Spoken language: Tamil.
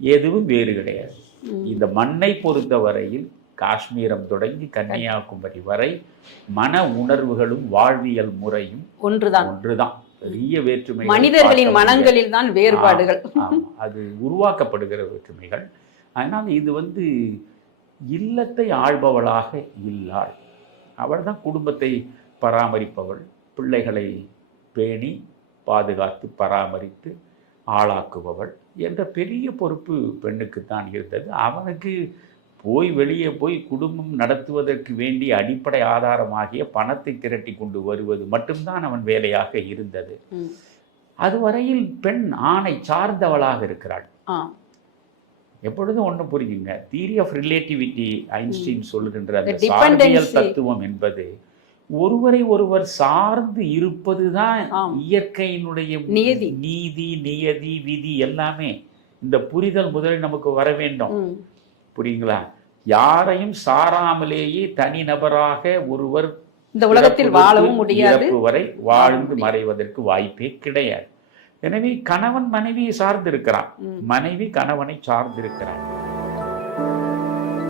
எதுவும் வேறு கிடையாது. இந்த மண்ணை பொறுத்தவரையில் காஷ்மீரம் தொடங்கி கன்னியாகுமரி வரை மன உணர்வுகளும் வாழ்வியல் முறையும் ஒன்றுதான். ஒன்றுதான். பெரிய வேற்றுமை மனிதர்களின் மனங்களில் தான் வேறுபாடுகள். அது உருவாக்கப்படுகிற வேற்றுமைகள். அதனால் இது வந்து இல்லத்தை ஆள்பவளாக இல்லாள். அவள் தான் குடும்பத்தை பராமரிப்பவள். பிள்ளைகளை பேணி பாதுகாத்து பராமரித்து ஆளாக்குபவள் என்ற பெரிய பொறுப்பு பெண்ணுக்குத்தான் இருந்தது. அவனுக்கு போய் வெளியே போய் குடும்பம் நடத்துவதற்கு வேண்டிய அடிப்படை ஆதாரமாகிய பணத்தை திரட்டி கொண்டு வருவது மட்டும்தான் அவன் வேலையாக இருந்தது. அதுவரையில் பெண் ஆணை சார்ந்தவளாக இருக்கிறாள். எப்பொழுதும் ஒன்று புரியுங்க தியரி ஆஃப் ரிலேட்டிவிட்டி ஐன்ஸ்டீன் சொல்லுகின்ற அந்த. சார்பியல் தத்துவம் என்பது ஒருவரை ஒருவர் சார்ந்து இருப்பதுதான் ஆம். இயற்கையினுடைய நியதி. நீதி நியதி விதி எல்லாமே இந்த புரிதல் முதலில் நமக்கு வர வேண்டும் புரியுங்களா யாரையும் சாராமலேயே தனிநபராக ஒருவர் இந்த உலகத்தில் வாழவும் முடியாது வரை வாழ்ந்து. மறைவதற்கு வாய்ப்பே கிடையாது எனவே கணவன் மனைவியை சார்ந்திருக்கிறான். மனைவி கணவனை சார்ந்திருக்கிறாள்